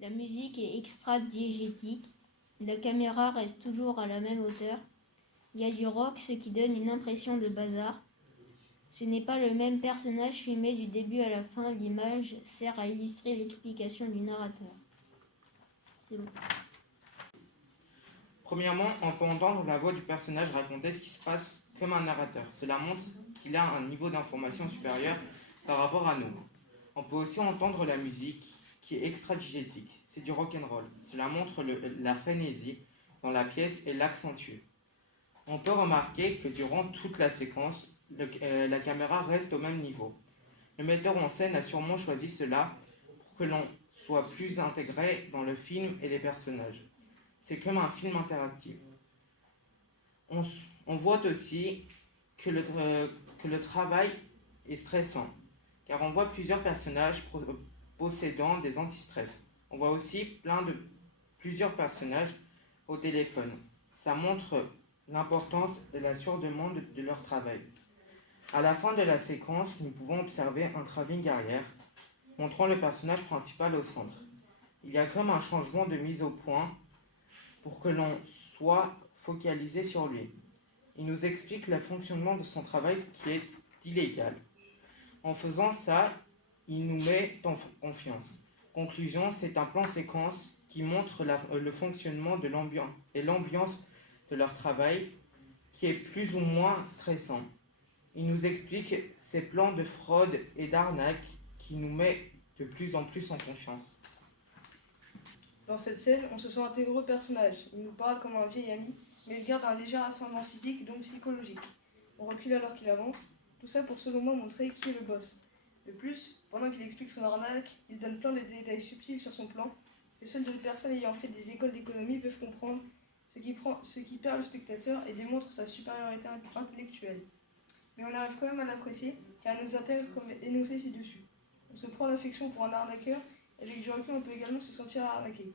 La musique est extra-diégétique. La caméra reste toujours à la même hauteur. Il y a du rock, ce qui donne une impression de bazar. Ce n'est pas le même personnage filmé du début à la fin. L'image sert à illustrer l'explication du narrateur. C'est bon. Premièrement, on peut entendre la voix du personnage raconter ce qui se passe comme un narrateur. Cela montre qu'il a un niveau d'information supérieur par rapport à nous. On peut aussi entendre la musique qui est extra-digétique. C'est du rock'n'roll. Cela montre la frénésie dans la pièce et l'accentue. On peut remarquer que durant toute la séquence, la caméra reste au même niveau. Le metteur en scène a sûrement choisi cela pour que l'on soit plus intégré dans le film et les personnages. C'est comme un film interactif. On voit aussi que le travail est stressant, car on voit plusieurs personnages possédant des anti-stress. On voit aussi plusieurs personnages au téléphone. Ça montre l'importance et la surdemande de leur travail. À la fin de la séquence, nous pouvons observer un travelling arrière, montrant le personnage principal au centre. Il y a comme un changement de mise au point pour que l'on soit focalisé sur lui. Il nous explique le fonctionnement de son travail qui est illégal. En faisant ça, il nous met en confiance. Conclusion, c'est un plan séquence qui montre le fonctionnement de l'ambiance et l'ambiance de leur travail qui est plus ou moins stressant. Il nous explique ces plans de fraude et d'arnaque qui nous met de plus en plus en confiance. Dans cette scène, on se sent intégré au personnage. Il nous parle comme un vieil ami, mais il garde un léger ascendant physique, donc psychologique. On recule alors qu'il avance. Tout ça pour selon moi montrer qui est le boss. De plus, pendant qu'il explique son arnaque, il donne plein de détails subtils sur son plan, que seules deux personnes ayant fait des écoles d'économie peuvent comprendre, ce qui perd le spectateur et démontre sa supériorité intellectuelle. Mais on arrive quand même à l'apprécier, car elle nous intègre comme énoncé ci-dessus. On se prend d'affection pour un arnaqueur, et avec du recul, on peut également se sentir arnaqué.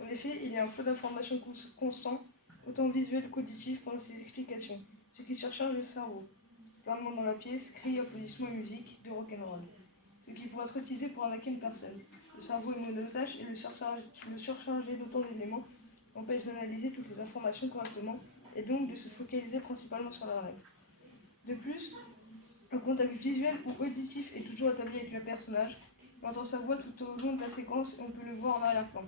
En effet, il y a un flot d'informations constant, autant visuel qu'auditif pendant ses explications, ce qui surcharge le cerveau. Plein de monde dans la pièce, cris, applaudissements et musique, de rock'n'roll. Ce qui pourrait être utilisé pour arnaquer une personne. Le cerveau est monotage et le surcharger d'autant d'éléments empêche d'analyser toutes les informations correctement et donc de se focaliser principalement sur l'arnaque. De plus, le contact visuel ou auditif est toujours établi avec le personnage. On entend sa voix tout au long de la séquence et on peut le voir en arrière-plan.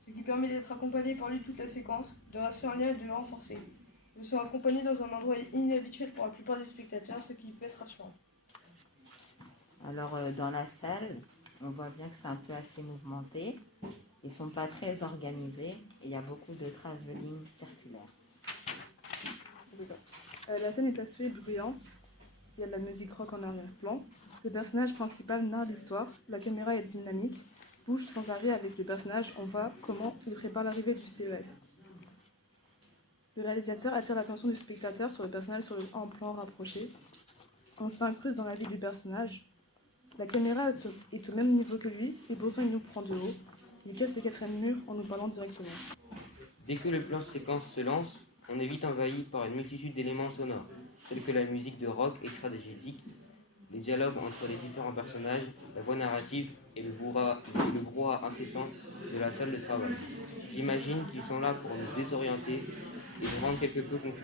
Ce qui permet d'être accompagné par lui toute la séquence, de rester en lien et de le renforcer. Nous sommes accompagnés dans un endroit inhabituel pour la plupart des spectateurs, ce qui peut être rassurant. Alors dans la salle, on voit bien que c'est un peu assez mouvementé. Ils ne sont pas très organisés et il y a beaucoup de travelling circulaire. La scène est assez bruyante. Il y a de la musique rock en arrière-plan. Le personnage principal narre l'histoire. La caméra est dynamique, bouge sans arrêt avec le personnage. On voit comment il prépare l'arrivée du CES. Le réalisateur attire l'attention du spectateur sur le personnage en plan rapproché. On s'incruste dans la vie du personnage. La caméra est au même niveau que lui et pourtant il nous prend de haut. Il casse le quatrième mur en nous parlant directement. Dès que le plan séquence se lance, on est vite envahi par une multitude d'éléments sonores, tels que la musique de rock extra-digétique, les dialogues entre les différents personnages, la voix narrative et le brouhaha incessant de la salle de travail. J'imagine qu'ils sont là pour nous désorienter et nous rendre quelque peu confus.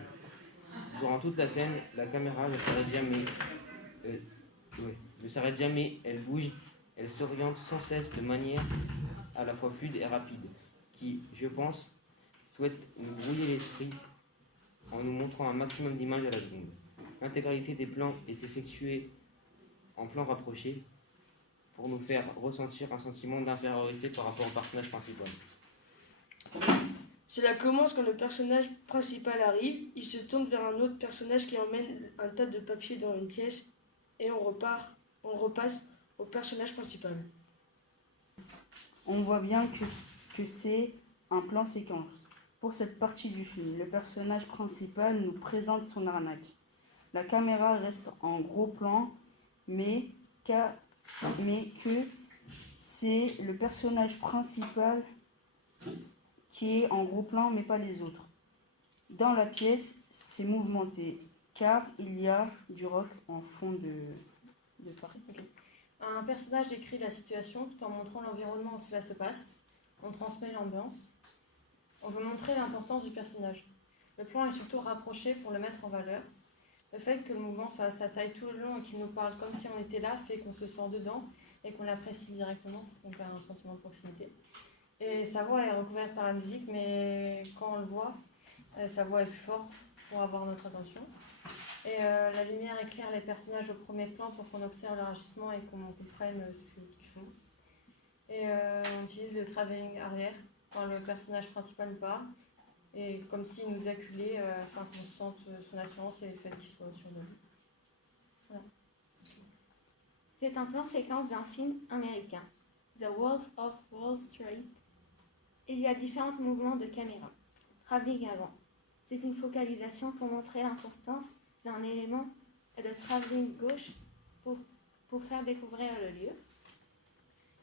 Durant toute la scène, la caméra ne s'arrête jamais, elle bouge, elle s'oriente sans cesse de manière à la fois fluide et rapide, qui, je pense, souhaite nous brouiller l'esprit en nous montrant un maximum d'images à la seconde. L'intégralité des plans est effectuée en plan rapproché pour nous faire ressentir un sentiment d'infériorité par rapport au personnage principal. Cela commence quand le personnage principal arrive, il se tourne vers un autre personnage qui emmène un tas de papiers dans une pièce et on repasse au personnage principal. On voit bien que c'est un plan séquence. Pour cette partie du film, le personnage principal nous présente son arnaque. La caméra reste en gros plan, mais que c'est le personnage principal qui est en gros plan, mais pas les autres. Dans la pièce, c'est mouvementé, car il y a du rock en fond de partie. Okay. Un personnage décrit la situation tout en montrant l'environnement où cela se passe. on transmet l'ambiance. On veut montrer l'importance du personnage. Le plan est surtout rapproché pour le mettre en valeur. Le fait que le mouvement soit à sa taille tout le long et qu'il nous parle comme si on était là fait qu'on se sent dedans et qu'on l'apprécie directement, qu'on perd un sentiment de proximité. Et sa voix est recouverte par la musique, mais quand on le voit, sa voix est plus forte pour avoir notre attention. Et la lumière éclaire les personnages au premier plan pour qu'on observe leur agissement et qu'on comprenne ce qu'ils font. Et on utilise le travelling arrière quand le personnage principal parle, et comme s'il nous acculait afin qu'on sente son assurance et le fait qu'il soit sur nous. Voilà. C'est un plan séquence d'un film américain, The Wolf of Wall Street. Il y a différents mouvements de caméra. Travelling avant. C'est une focalisation pour montrer l'importance d'un élément et le travelling gauche pour faire découvrir le lieu.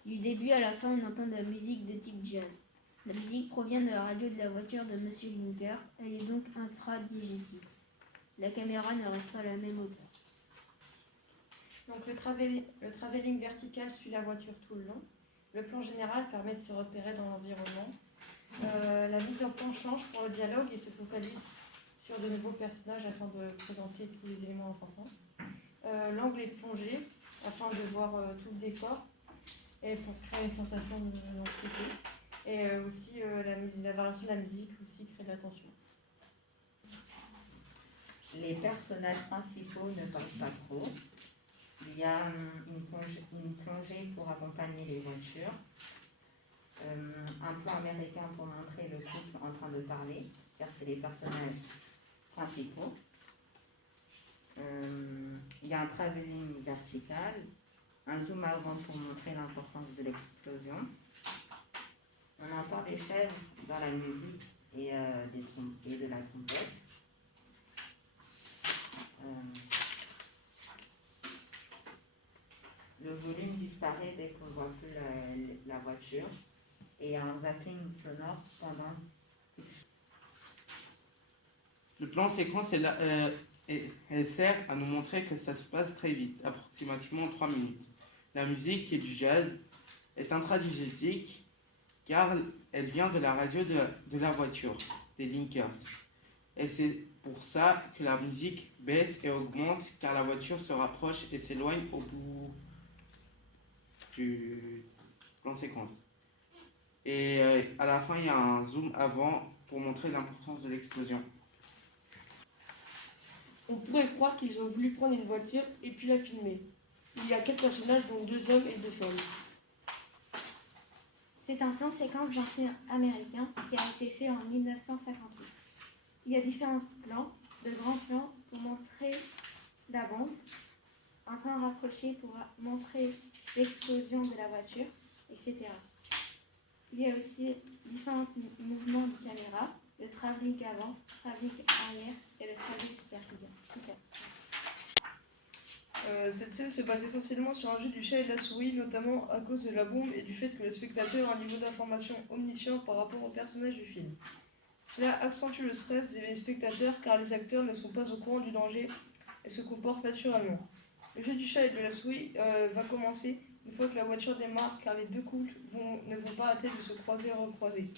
Du début à la fin, on entend de la musique de type jazz. La musique provient de la radio de la voiture de Monsieur Linker. Elle est donc intradigétique. La caméra ne reste pas à la même hauteur. Donc le travelling vertical suit la voiture tout le long. Le plan général permet de se repérer dans l'environnement. La mise en plan change pour le dialogue et se focalise sur de nouveaux personnages afin de présenter tous les éléments importants. L'angle est plongé afin de voir tout le décor et pour créer une sensation d'anxiété. Et aussi la variation de la musique aussi crée de la tension. Les personnages principaux ne parlent pas trop. Il y a une plongée pour accompagner les voitures. Un plan américain pour montrer le couple en train de parler, car c'est les personnages principaux. Il y a un travelling vertical, un zoom avant pour montrer l'importance de l'explosion. On entend des chèvres dans la musique et de la trompette. Le volume disparaît dès qu'on ne voit plus la voiture. Et il y a un zapping sonore pendant. Le plan séquence elle sert à nous montrer que ça se passe très vite, approximativement 3 minutes. La musique, qui est du jazz, est intradigétique car elle vient de la radio de la voiture, des Linkers. Et c'est pour ça que la musique baisse et augmente car la voiture se rapproche et s'éloigne au bout du plan séquence. Et à la fin, il y a un zoom avant pour montrer l'importance de l'explosion. On pourrait croire qu'ils ont voulu prendre une voiture et puis la filmer. Il y a 4 personnages, dont 2 hommes et 2 femmes. C'est un plan séquence d'un film américain qui a été fait en 1958. Il y a différents plans, de grands plans pour montrer la bombe, un plan rapproché pour montrer l'explosion de la voiture, etc. Il y a aussi différents mouvements de caméra, le travelling avant, travelling arrière et le travelling vertical. Cette scène se base essentiellement sur un jeu du chat et de la souris, notamment à cause de la bombe et du fait que le spectateur a un niveau d'information omniscient par rapport au personnage du film. Cela accentue le stress des spectateurs car les acteurs ne sont pas au courant du danger et se comportent naturellement. Le jeu du chat et de la souris va commencer une fois que la voiture démarre car les deux couples ne vont pas hâter de se croiser et recroiser.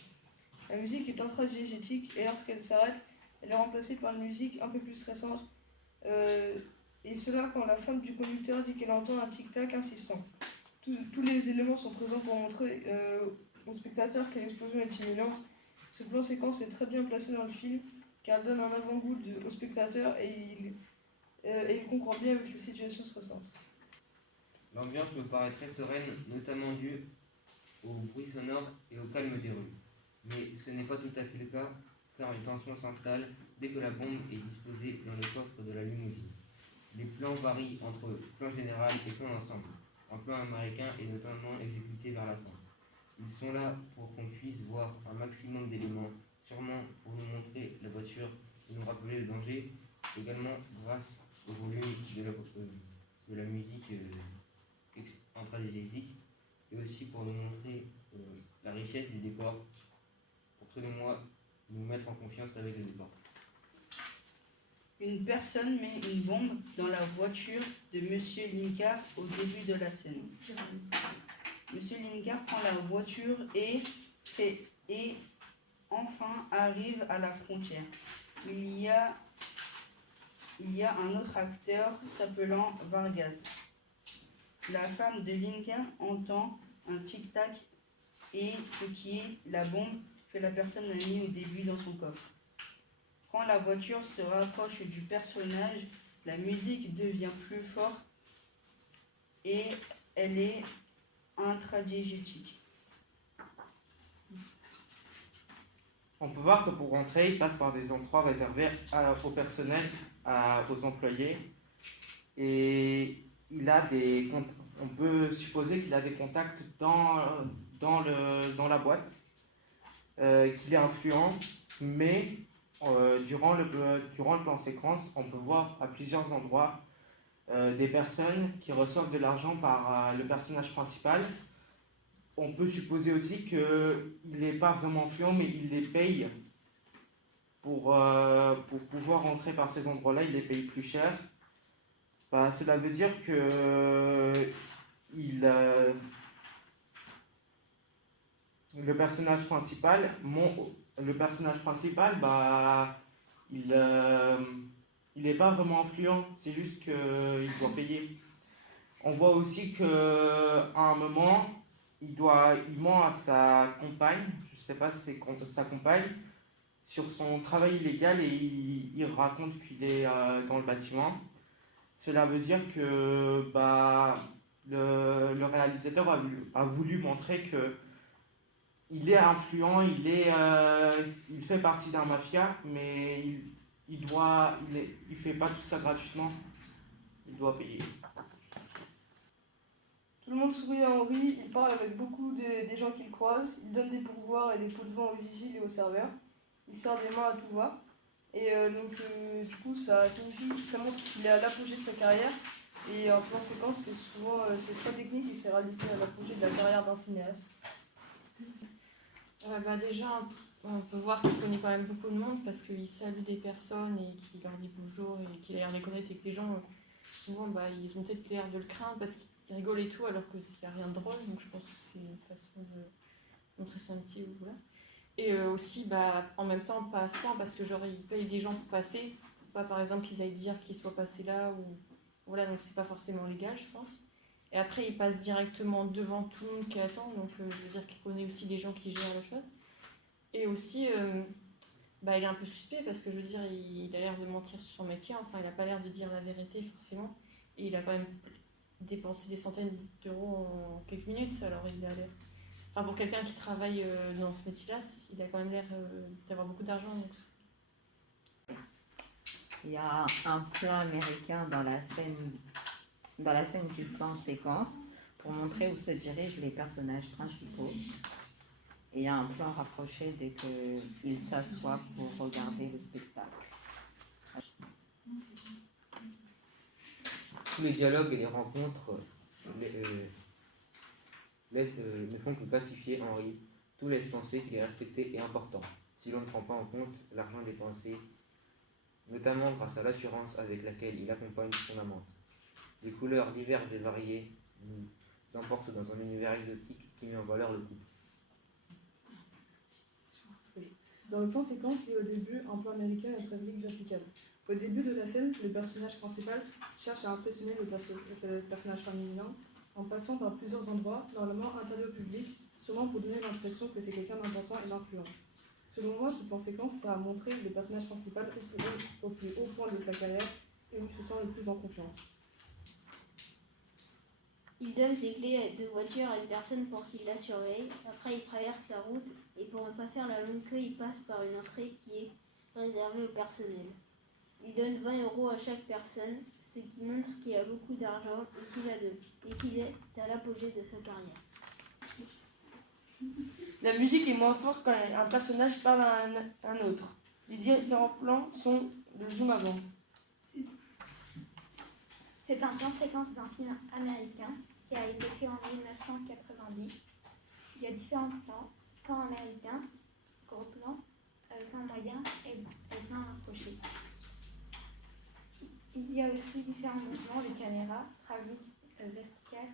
La musique est intradigétique et lorsqu'elle s'arrête, elle est remplacée par une musique un peu plus stressante. Et cela quand la femme du conducteur dit qu'elle entend un tic-tac insistant. Tous les éléments sont présents pour montrer au spectateur que l'explosion est imminente. Ce plan séquence est très bien placé dans le film car elle donne un avant-goût au spectateur et il comprend bien avec les situations stressantes. L'ambiance me paraît très sereine, notamment due au bruit sonore et au calme des rues. Mais ce n'est pas tout à fait le cas, car une tension s'installe dès que la bombe est disposée dans le coffre de la limousine. Les plans varient entre plan général et plan d'ensemble. Un plan américain est notamment exécuté vers la fin. Ils sont là pour qu'on puisse voir un maximum d'éléments, sûrement pour nous montrer la voiture et nous rappeler le danger, également grâce au volume de la musique intradigétique, et aussi pour nous montrer la richesse du décor, pour selon moi nous mettre en confiance avec le décor. Une personne met une bombe dans la voiture de Monsieur Linker au début de la scène. Monsieur Linker prend la voiture et et enfin arrive à la frontière. Il y a un autre acteur s'appelant Vargas. La femme de Lincoln entend un tic-tac et ce qui est la bombe que la personne a mis au début dans son coffre. Quand la voiture se rapproche du personnage, la musique devient plus forte et elle est intradigétique. On peut voir que pour rentrer, il passe par des endroits réservés au personnel, aux employés. Et on peut supposer qu'il a des contacts dans la boîte, qu'il est influent, mais durant le plan séquence, on peut voir à plusieurs endroits des personnes qui reçoivent de l'argent par le personnage principal. On peut supposer aussi qu'il n'est pas vraiment influent, mais il les paye pour pouvoir rentrer par ces endroits-là, il les paye plus cher. Cela veut dire que le personnage principal, il n'est pas vraiment influent, c'est juste qu'il doit payer. On voit aussi qu'à un moment, il ment à sa compagne, je ne sais pas si c'est sa compagne, sur son travail illégal et il raconte qu'il est dans le bâtiment. Cela veut dire que le réalisateur a voulu montrer que il est influent, il fait partie d'un mafia, mais il fait pas tout ça gratuitement, il doit payer. Tout le monde sourit à Henri, il parle avec beaucoup des gens qu'il croise, il donne des pourboires et des pots de vin aux vigiles et aux serveurs, il sert des mains à tout va. Et du coup, ça montre qu'il est à l'apogée de sa carrière. Et en plan séquence, c'est très technique et c'est réalisé à l'apogée de la carrière d'un cinéaste. Déjà, on peut voir qu'il connaît quand même beaucoup de monde parce qu'il salue des personnes et qu'il leur dit bonjour et qu'il a l'air de les connaître et que les gens, souvent, ils ont peut-être l'air de le craindre parce qu'il rigole et tout alors qu'il n'y a rien de drôle. Donc je pense que c'est une façon de montrer son amitié. Voilà. Et aussi, en même temps, pas sans, parce que genre, il paye des gens pour passer, pas par exemple qu'ils aillent dire qu'ils soient passés là, ou voilà, donc c'est pas forcément légal, je pense. Et après, il passe directement devant tout le monde qui attend, donc je veux dire qu'il connaît aussi des gens qui gèrent le chose. Et aussi, il est un peu suspect, parce que je veux dire, il a l'air de mentir sur son métier, enfin, il n'a pas l'air de dire la vérité, forcément, et il a quand même dépensé des centaines d'euros en quelques minutes, alors il a l'air... Enfin, pour quelqu'un qui travaille dans ce métier-là, il a quand même l'air d'avoir beaucoup d'argent. Donc... Il y a un plan américain dans la scène du plan séquence pour montrer où se dirigent les personnages principaux. Et il y a un plan rapproché dès qu'ils s'assoient pour regarder le spectacle. Tous les dialogues et les rencontres ne font que gratifier Henri. Tout laisse penser qu'il est respecté et important, si l'on ne prend pas en compte l'argent dépensé, notamment grâce à l'assurance avec laquelle il accompagne son amante. Des couleurs diverses et variées nous emportent dans un univers exotique qui met en valeur le couple. Dans le plan séquence, il y a au début un plan américain et une fabrique verticale. Au début de la scène, le personnage principal cherche à impressionner le personnage féminin en passant par plusieurs endroits, normalement interdits au public, sûrement pour donner l'impression que c'est quelqu'un d'important et d'influent. Selon moi, ce plan séquence, ça a montré le personnage principal au plus haut point de sa carrière et où il se sent le plus en confiance. Il donne ses clés de voiture à une personne pour qu'il la surveille. Après, il traverse la route et pour ne pas faire la longue queue, il passe par une entrée qui est réservée au personnel. Il donne 20 € à chaque personne, ce qui montre qu'il a beaucoup d'argent et qu'il est à l'apogée de sa carrière. La musique est moins forte quand un personnage parle à un autre. Les différents plans sont de zoom avant. C'est un plan séquence d'un film américain qui a été fait en 1990. Il y a différents plans, plan américain, gros plan, plan moyen et plan rapproché. Il y a aussi différents mouvements de caméra, travelling, vertical